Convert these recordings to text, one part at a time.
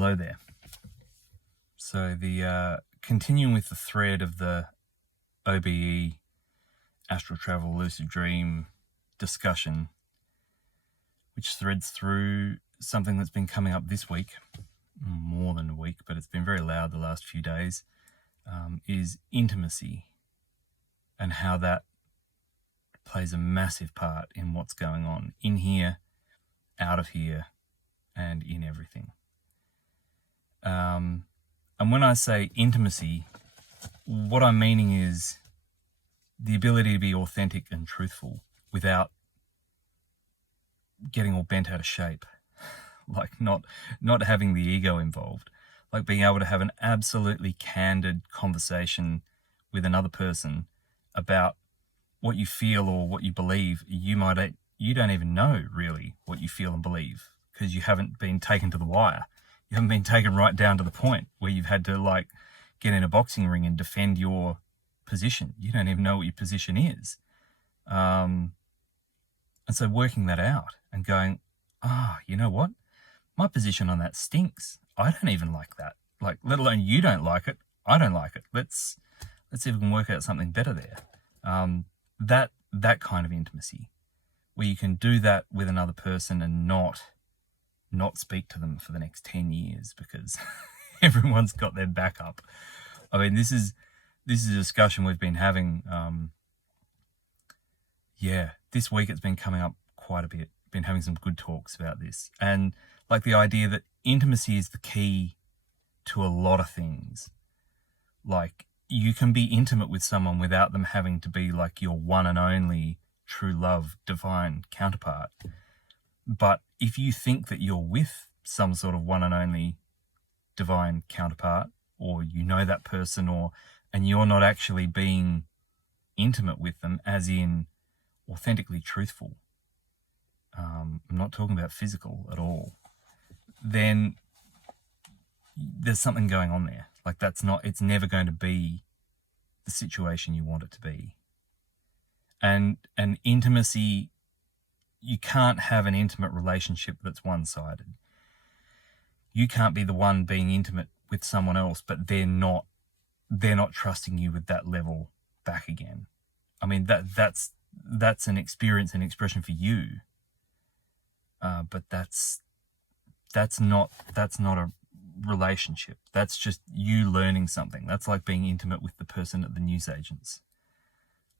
Hello there. So the continuing with the thread of the OBE, astral travel, lucid dream discussion, which threads through something that's been coming up this week, more than a week, but it's been very loud the last few days, is intimacy and how that plays a massive part in what's going on in here, out of here, and in everything. And when I say intimacy, what I'm meaning is the ability to be authentic and truthful without getting all bent out of shape, like not having the ego involved, like being able to have an absolutely candid conversation with another person about what you feel or what you believe. You don't even know really what you feel and believe because you haven't been taken to the wire. You haven't been taken right down to the point where you've had to like get in a boxing ring and defend your position. You don't even know what your position is. And so working that out and going, you know what? My position on that stinks. I don't even like that. Like, let alone you don't like it. I don't like it. Let's see if we can work out something better there. That kind of intimacy where you can do that with another person and not speak to them for the next 10 years because everyone's got their backup. I mean, this is a discussion we've been having. This week it's been coming up quite a bit. Been having some good talks about this. And like the idea that intimacy is the key to a lot of things. Like you can be intimate with someone without them having to be like your one and only true love, divine counterpart. But if you think that you're with some sort of one and only divine counterpart, or you know that person, and you're not actually being intimate with them, as in authentically truthful, I'm not talking about physical at all, then there's something going on there. Like it's never going to be the situation you want it to be. And intimacy, you can't have an intimate relationship that's one-sided. You can't be the one being intimate with someone else, but they're not trusting you with that level back again. I mean, that's an experience and expression for you. But that's not a relationship. That's just you learning something. That's like being intimate with the person at the newsagents.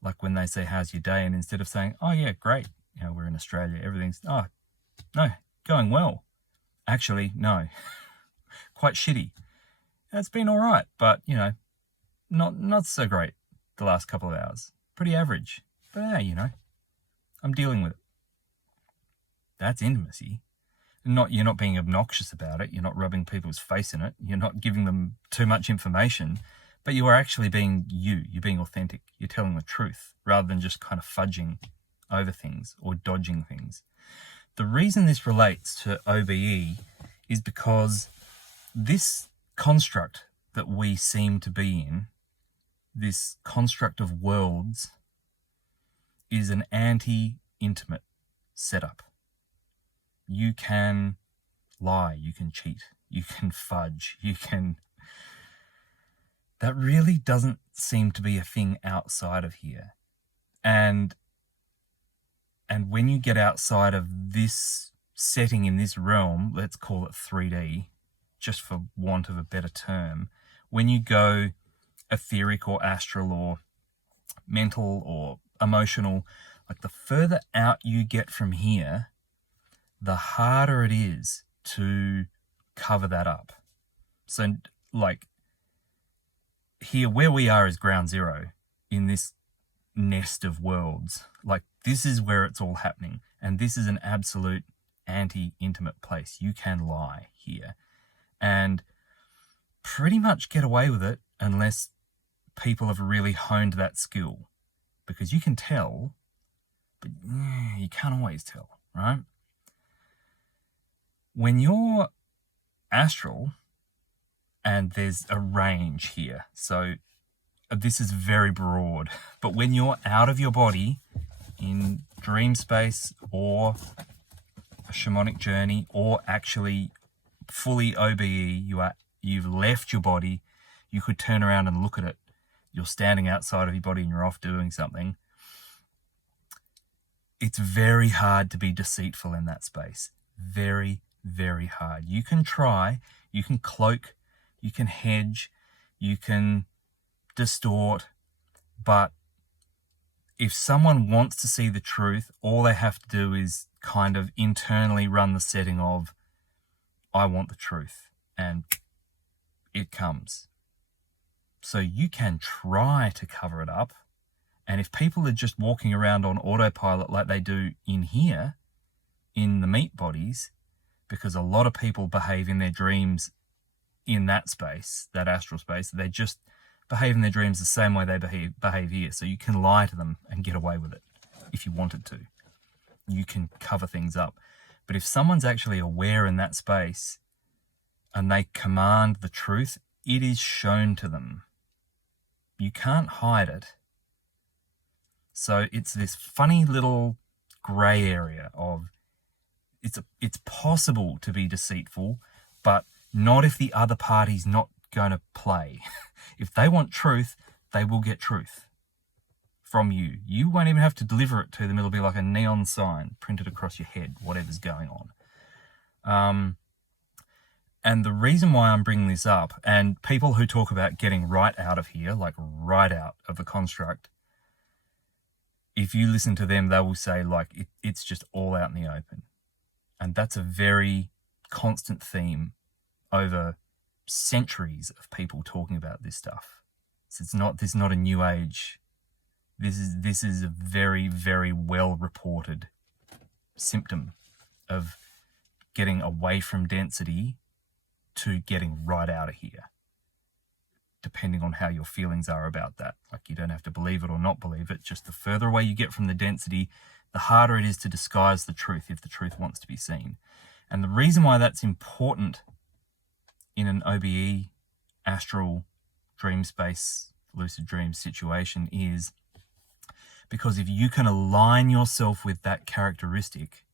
Like when they say, "How's your day?" and instead of saying, "Oh yeah, great. You know, we're in Australia. Everything's, no, going well. Actually, no, quite shitty. It's been all right, but, you know, not so great the last couple of hours. Pretty average. But, hey, you know, I'm dealing with it." That's intimacy. You're not being obnoxious about it. You're not rubbing people's face in it. You're not giving them too much information. But you are actually being you. You're being authentic. You're telling the truth rather than just kind of fudging over things or dodging things. The reason this relates to OBE is because this construct that we seem to be in, this construct of worlds, is an anti-intimate setup. You can lie, you can cheat, you can fudge, that really doesn't seem to be a thing outside of here. And when you get outside of this setting in this realm, let's call it 3D, just for want of a better term, when you go etheric or astral or mental or emotional, like the further out you get from here, the harder it is to cover that up. So like here, where we are is ground zero in this nest of worlds. Like this is where it's all happening. And this is an absolute anti-intimate place. You can lie here and pretty much get away with it unless people have really honed that skill, because you can tell, but you can't always tell, right? When you're astral, and there's a range here, so this is very broad, but when you're out of your body in dream space or a shamanic journey or actually fully OBE, you've left your body, you could turn around and look at it. You're standing outside of your body and you're off doing something. It's very hard to be deceitful in that space. Very, very hard. You can try, you can cloak, you can hedge, you can distort, but if someone wants to see the truth, all they have to do is kind of internally run the setting of, I want the truth, and it comes. So you can try to cover it up. And if people are just walking around on autopilot like they do in here, in the meat bodies, because a lot of people behave in their dreams in that space, that astral space, they just behave in their dreams the same way they behave here. So you can lie to them and get away with it if you wanted to. You can cover things up. But if someone's actually aware in that space and they command the truth, it is shown to them. You can't hide it. So it's this funny little grey area of it's possible to be deceitful, but not if the other party's not going to play. If they want truth, they will get truth from you. You won't even have to deliver it to them. It'll be like a neon sign printed across your head, whatever's going on. And the reason why I'm bringing this up, and people who talk about getting right out of here, like right out of the construct, if you listen to them, they will say like it's just all out in the open. And that's a very constant theme over centuries of people talking about this stuff. So this is not a new age. This is a very, very well reported symptom of getting away from density to getting right out of here, depending on how your feelings are about that. Like, you don't have to believe it or not believe it. Just the further away you get from the density, the harder it is to disguise the truth if the truth wants to be seen. And the reason why that's important in an OBE, astral dream space, lucid dream situation is because if you can align yourself with that characteristic,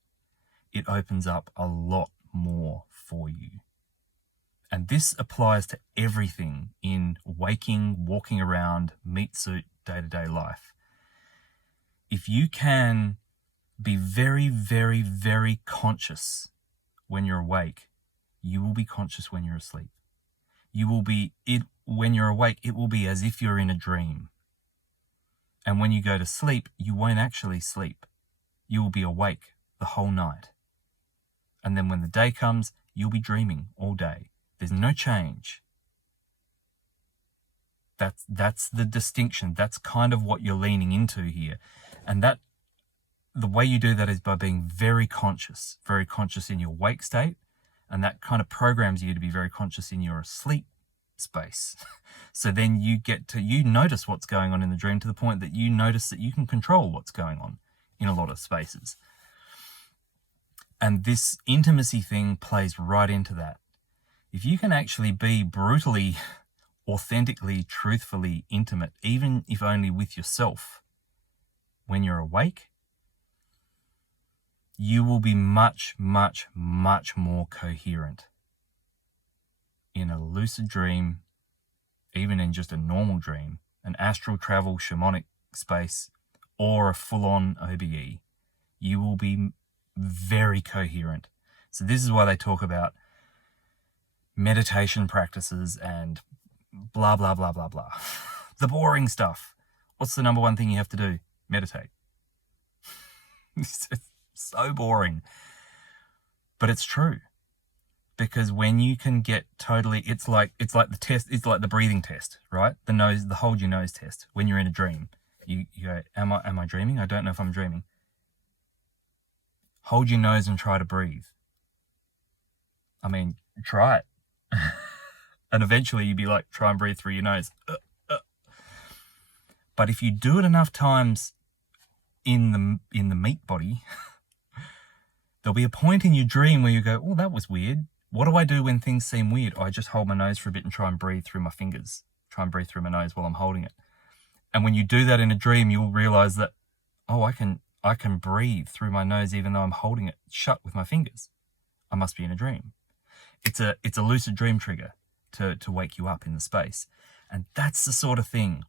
it opens up a lot more for you. And this applies to everything in waking, walking around, meat suit, day-to-day life. If you can be very, very, very conscious when you're awake, you will be conscious when you're asleep. When you're awake, it will be as if you're in a dream. And when you go to sleep, you won't actually sleep. You will be awake the whole night. And then when the day comes, you'll be dreaming all day. There's no change. That's the distinction. That's kind of what you're leaning into here. And that the way you do that is by being very conscious in your wake state. And that kind of programs you to be very conscious in your sleep space. So then you notice what's going on in the dream to the point that you notice that you can control what's going on in a lot of spaces. And this intimacy thing plays right into that. If you can actually be brutally, authentically, truthfully intimate, even if only with yourself, when you're awake, you will be much, much, much more coherent. In a lucid dream, even in just a normal dream, an astral travel shamanic space, or a full-on OBE, you will be very coherent. So this is why they talk about meditation practices and blah, blah, blah, blah, blah. The boring stuff. What's the number one thing you have to do? Meditate. It's so boring. But it's true. Because when you can get totally, it's like the test, it's like the breathing test, right? The hold your nose test. When you're in a dream, you go, am I dreaming? I don't know if I'm dreaming. Hold your nose and try to breathe. I mean, try it. And eventually you'd be like, try and breathe through your nose. But if you do it enough times in the meat body, there'll be a point in your dream where you go, oh, that was weird. What do I do when things seem weird? I just hold my nose for a bit and try and breathe through my fingers. Try and breathe through my nose while I'm holding it. And when you do that in a dream, you'll realize that, oh, I can breathe through my nose even though I'm holding it shut with my fingers. I must be in a dream. It's a lucid dream trigger to wake you up in the space. And that's the sort of thing.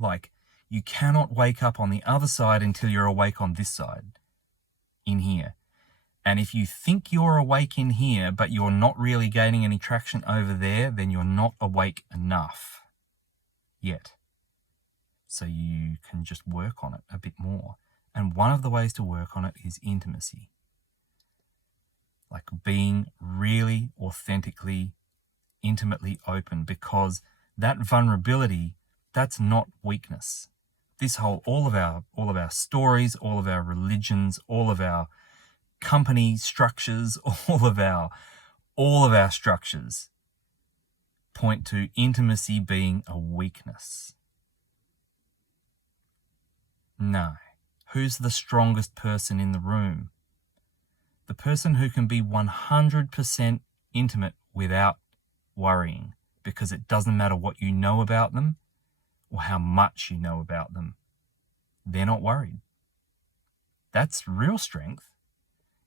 Like, you cannot wake up on the other side until you're awake on this side, in here. And if you think you're awake in here, but you're not really gaining any traction over there, then you're not awake enough yet. So you can just work on it a bit more. And one of the ways to work on it is intimacy. Like being really authentically, intimately open, because that vulnerability, that's not weakness. This whole, all of our stories, all of our religions, all of our company structures, all of our structures point to intimacy being a weakness. No. Who's the strongest person in the room? The person who can be 100% intimate without worrying, because it doesn't matter what you know about them or how much you know about them. They're not worried. That's real strength.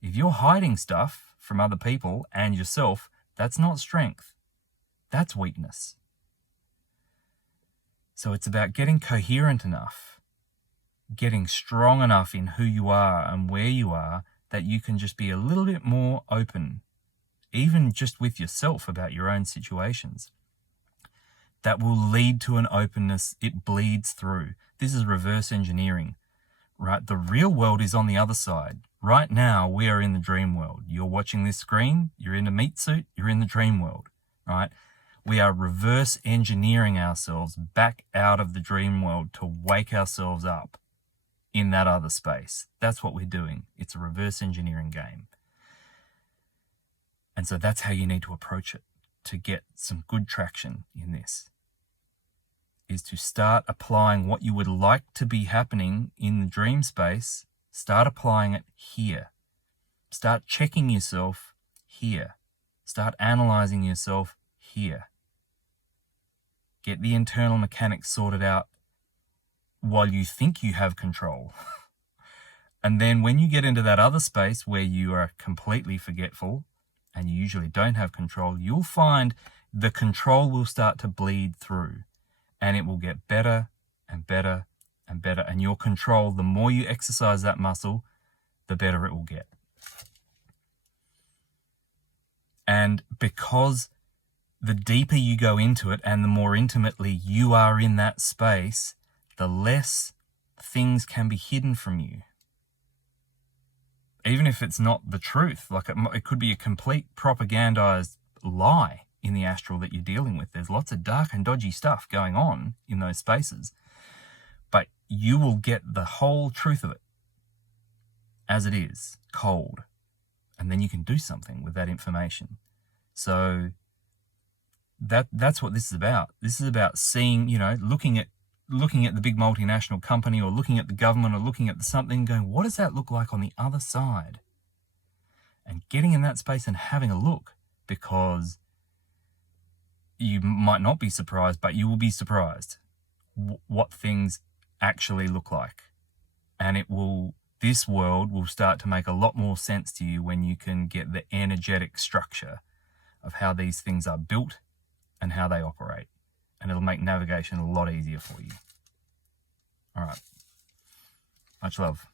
If you're hiding stuff from other people and yourself, that's not strength. That's weakness. So it's about getting coherent enough, getting strong enough in who you are and where you are, that you can just be a little bit more open, even just with yourself about your own situations. That will lead to an openness. It bleeds through. This is reverse engineering, right? The real world is on the other side. Right now, we are in the dream world. You're watching this screen, you're in a meat suit, you're in the dream world, right? We are reverse engineering ourselves back out of the dream world to wake ourselves up in that other space. That's what we're doing. It's a reverse engineering game. And so that's how you need to approach it to get some good traction in this, is to start applying what you would like to be happening in the dream space. Start applying it here. Start checking yourself here. Start analyzing yourself here. Get the internal mechanics sorted out while you think you have control. And then when you get into that other space where you are completely forgetful and you usually don't have control, you'll find the control will start to bleed through, and it will get better and better and better. And your control, the more you exercise that muscle, the better it will get. And because the deeper you go into it and the more intimately you are in that space, the less things can be hidden from you. Even if it's not the truth, like it could be a complete propagandized lie in the astral that you're dealing with. There's lots of dark and dodgy stuff going on in those spaces, but you will get the whole truth of it as it is, cold, and then you can do something with that information. So that's what this is about. This is about seeing, looking at the big multinational company, or looking at the government, or looking at the something, going, what does that look like on the other side? And getting in that space and having a look, because you might not be surprised, but you will be surprised what things actually look like. And this world will start to make a lot more sense to you when you can get the energetic structure of how these things are built and how they operate. And it'll make navigation a lot easier for you. All right. Much love.